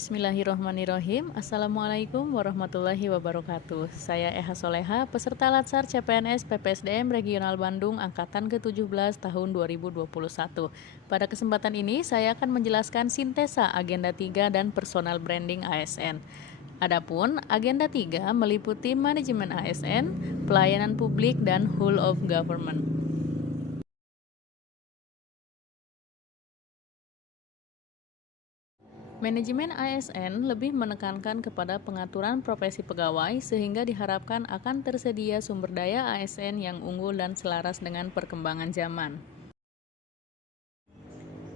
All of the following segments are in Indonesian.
Bismillahirrahmanirrahim. Assalamualaikum warahmatullahi wabarakatuh. Saya Eha Soleha, peserta Latsar CPNS PPSDM Regional Bandung Angkatan ke-17 tahun 2021. Pada kesempatan ini saya akan menjelaskan sintesa Agenda 3 dan Personal Branding ASN. Adapun Agenda 3 meliputi manajemen ASN, pelayanan publik, dan whole of government. Manajemen ASN lebih menekankan kepada pengaturan profesi pegawai sehingga diharapkan akan tersedia sumber daya ASN yang unggul dan selaras dengan perkembangan zaman.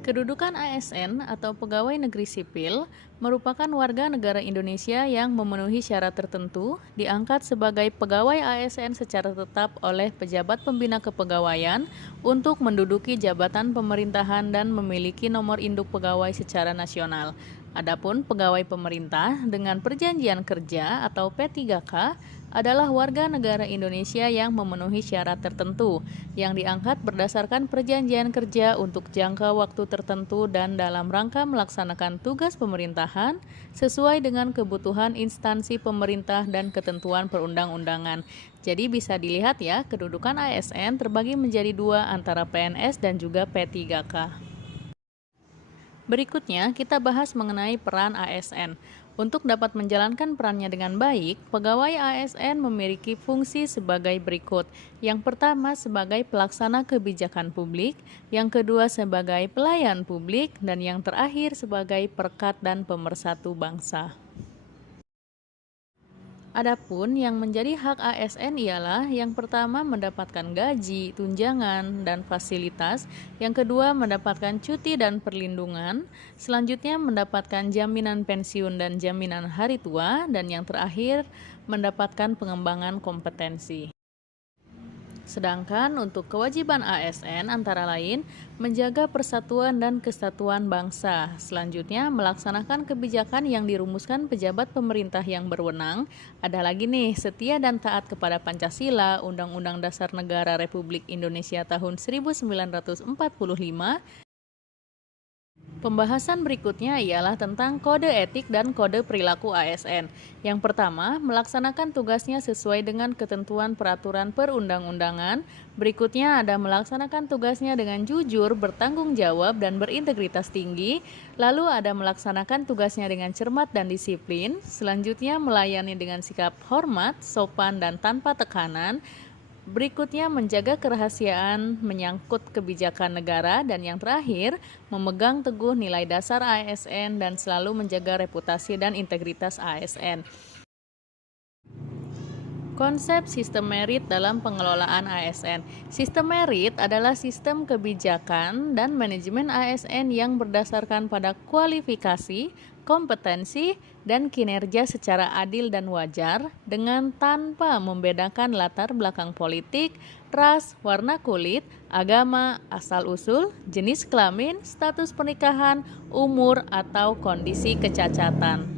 Kedudukan ASN atau pegawai negeri sipil merupakan warga negara Indonesia yang memenuhi syarat tertentu, diangkat sebagai pegawai ASN secara tetap oleh pejabat pembina kepegawaian untuk menduduki jabatan pemerintahan dan memiliki nomor induk pegawai secara nasional. Adapun pegawai pemerintah dengan perjanjian kerja atau P3K adalah warga negara Indonesia yang memenuhi syarat tertentu, yang diangkat berdasarkan perjanjian kerja untuk jangka waktu tertentu dan dalam rangka melaksanakan tugas pemerintahan sesuai dengan kebutuhan instansi pemerintah dan ketentuan perundang-undangan. Jadi bisa dilihat ya, kedudukan ASN terbagi menjadi dua antara PNS dan juga P3K. Berikutnya, kita bahas mengenai peran ASN. Untuk dapat menjalankan perannya dengan baik, pegawai ASN memiliki fungsi sebagai berikut. Yang pertama sebagai pelaksana kebijakan publik, yang kedua sebagai pelayan publik, dan yang terakhir sebagai perekat dan pemersatu bangsa. Adapun yang menjadi hak ASN ialah yang pertama mendapatkan gaji, tunjangan, dan fasilitas, yang kedua mendapatkan cuti dan perlindungan, selanjutnya mendapatkan jaminan pensiun dan jaminan hari tua, dan yang terakhir mendapatkan pengembangan kompetensi. Sedangkan untuk kewajiban ASN antara lain menjaga persatuan dan kesatuan bangsa, selanjutnya melaksanakan kebijakan yang dirumuskan pejabat pemerintah yang berwenang, ada lagi nih setia dan taat kepada Pancasila, Undang-Undang Dasar Negara Republik Indonesia tahun 1945. Pembahasan berikutnya ialah tentang kode etik dan kode perilaku ASN. Yang pertama, melaksanakan tugasnya sesuai dengan ketentuan peraturan perundang-undangan. Berikutnya ada melaksanakan tugasnya dengan jujur, bertanggung jawab, dan berintegritas tinggi. Lalu ada melaksanakan tugasnya dengan cermat dan disiplin. Selanjutnya melayani dengan sikap hormat, sopan, dan tanpa tekanan. Berikutnya menjaga kerahasiaan menyangkut kebijakan negara, dan yang terakhir memegang teguh nilai dasar ASN dan selalu menjaga reputasi dan integritas ASN. Konsep sistem merit dalam pengelolaan ASN. Sistem merit adalah sistem kebijakan dan manajemen ASN yang berdasarkan pada kualifikasi, kompetensi, dan kinerja secara adil dan wajar dengan tanpa membedakan latar belakang politik, ras, warna kulit, agama, asal-usul, jenis kelamin, status pernikahan, umur, atau kondisi kecacatan.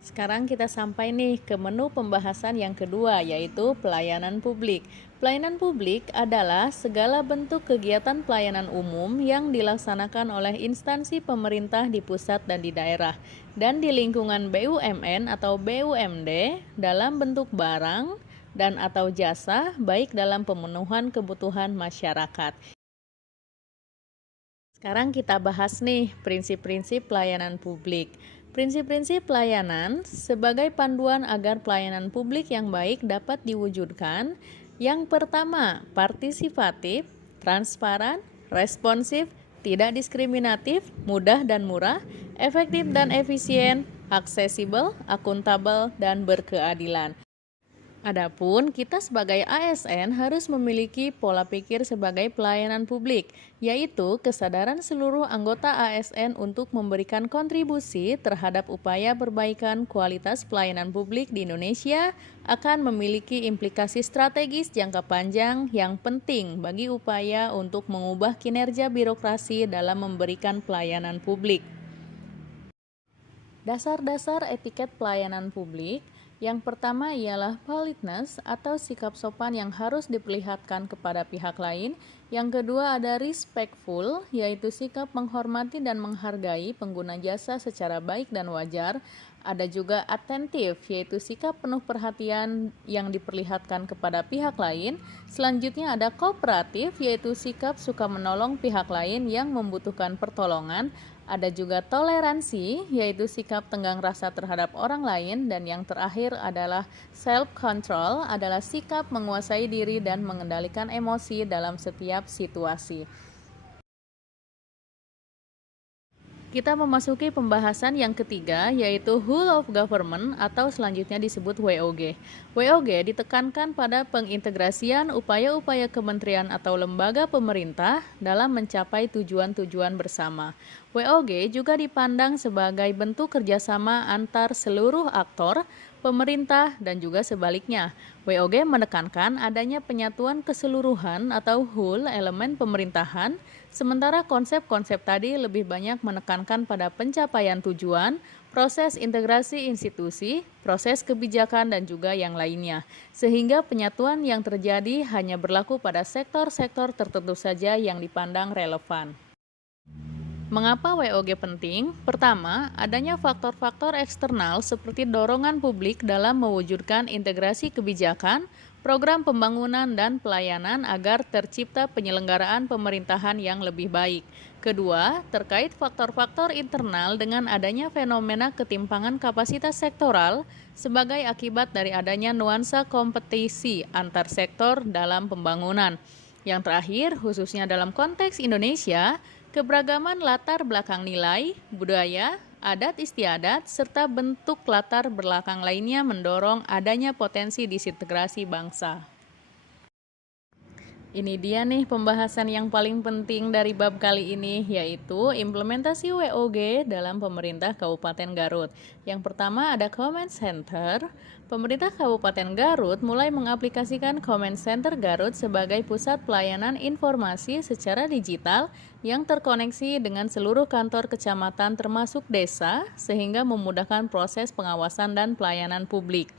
Sekarang kita sampai nih ke menu pembahasan yang kedua, yaitu pelayanan publik. Pelayanan publik adalah segala bentuk kegiatan pelayanan umum yang dilaksanakan oleh instansi pemerintah di pusat dan di daerah, dan di lingkungan BUMN atau BUMD dalam bentuk barang dan atau jasa, baik dalam pemenuhan kebutuhan masyarakat. Sekarang kita bahas nih prinsip-prinsip pelayanan publik. Prinsip-prinsip pelayanan sebagai panduan agar pelayanan publik yang baik dapat diwujudkan. Yang pertama, partisipatif, transparan, responsif, tidak diskriminatif, mudah dan murah, efektif dan efisien, aksesibel, akuntabel, dan berkeadilan. Adapun kita sebagai ASN harus memiliki pola pikir sebagai pelayanan publik, yaitu kesadaran seluruh anggota ASN untuk memberikan kontribusi terhadap upaya perbaikan kualitas pelayanan publik di Indonesia akan memiliki implikasi strategis jangka panjang yang penting bagi upaya untuk mengubah kinerja birokrasi dalam memberikan pelayanan publik. Dasar-dasar etiket pelayanan publik. Yang pertama ialah politeness atau sikap sopan yang harus diperlihatkan kepada pihak lain. Yang kedua ada respectful, yaitu sikap menghormati dan menghargai pengguna jasa secara baik dan wajar. Ada juga attentive, yaitu sikap penuh perhatian yang diperlihatkan kepada pihak lain. Selanjutnya ada kooperatif, yaitu sikap suka menolong pihak lain yang membutuhkan pertolongan. Ada juga toleransi, yaitu sikap tenggang rasa terhadap orang lain. Dan yang terakhir adalah self-control, adalah sikap menguasai diri dan mengendalikan emosi dalam setiap situasi. Kita memasuki pembahasan yang ketiga, yaitu Whole of Government atau selanjutnya disebut WOG. WOG ditekankan pada pengintegrasian upaya-upaya kementerian atau lembaga pemerintah dalam mencapai tujuan-tujuan bersama. WOG juga dipandang sebagai bentuk kerjasama antar seluruh aktor, pemerintah, dan juga sebaliknya. WOG menekankan adanya penyatuan keseluruhan atau whole elemen pemerintahan, sementara konsep-konsep tadi lebih banyak menekankan pada pencapaian tujuan, proses integrasi institusi, proses kebijakan, dan juga yang lainnya. Sehingga penyatuan yang terjadi hanya berlaku pada sektor-sektor tertentu saja yang dipandang relevan. Mengapa WOG penting? Pertama, adanya faktor-faktor eksternal seperti dorongan publik dalam mewujudkan integrasi kebijakan, program pembangunan, dan pelayanan agar tercipta penyelenggaraan pemerintahan yang lebih baik. Kedua, terkait faktor-faktor internal dengan adanya fenomena ketimpangan kapasitas sektoral sebagai akibat dari adanya nuansa kompetisi antar sektor dalam pembangunan. Yang terakhir, khususnya dalam konteks Indonesia, keberagaman latar belakang nilai, budaya, adat istiadat, serta bentuk latar belakang lainnya mendorong adanya potensi disintegrasi bangsa. Ini dia nih pembahasan yang paling penting dari bab kali ini, yaitu implementasi WOG dalam pemerintah Kabupaten Garut. Yang pertama ada Command Center. Pemerintah Kabupaten Garut mulai mengaplikasikan Command Center Garut sebagai pusat pelayanan informasi secara digital yang terkoneksi dengan seluruh kantor kecamatan termasuk desa, sehingga memudahkan proses pengawasan dan pelayanan publik.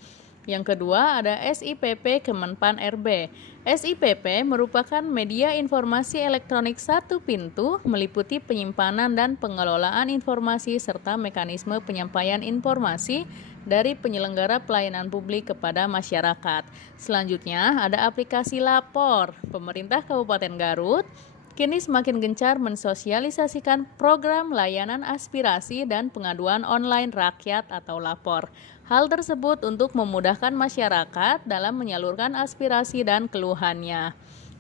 Yang kedua ada SIPP Kemenpan RB. SIPP merupakan media informasi elektronik satu pintu, meliputi penyimpanan dan pengelolaan informasi serta mekanisme penyampaian informasi dari penyelenggara pelayanan publik kepada masyarakat. Selanjutnya ada aplikasi Lapor. Pemerintah Kabupaten Garut kini semakin gencar mensosialisasikan program layanan aspirasi dan pengaduan online rakyat atau Lapor. Hal tersebut untuk memudahkan masyarakat dalam menyalurkan aspirasi dan keluhannya.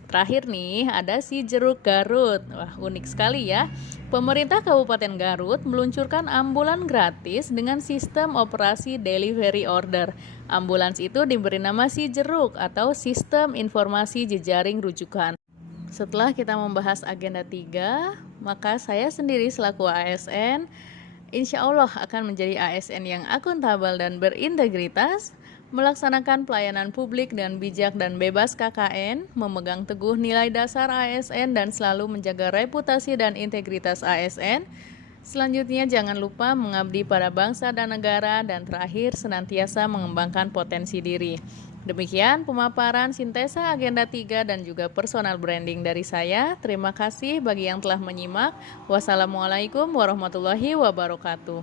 Terakhir nih, ada Si Jeruk Garut. Wah, unik sekali ya. Pemerintah Kabupaten Garut meluncurkan ambulan gratis dengan sistem operasi delivery order. Ambulans itu diberi nama Si Jeruk atau Sistem Informasi Jejaring Rujukan. Setelah kita membahas agenda 3, maka saya sendiri selaku ASN, insya Allah akan menjadi ASN yang akuntabel dan berintegritas, melaksanakan pelayanan publik dan bijak dan bebas KKN, memegang teguh nilai dasar ASN dan selalu menjaga reputasi dan integritas ASN. Selanjutnya jangan lupa mengabdi pada bangsa dan negara, dan terakhir senantiasa mengembangkan potensi diri. Demikian pemaparan sintesa agenda 3 dan juga personal branding dari saya. Terima kasih bagi yang telah menyimak. Wassalamualaikum warahmatullahi wabarakatuh.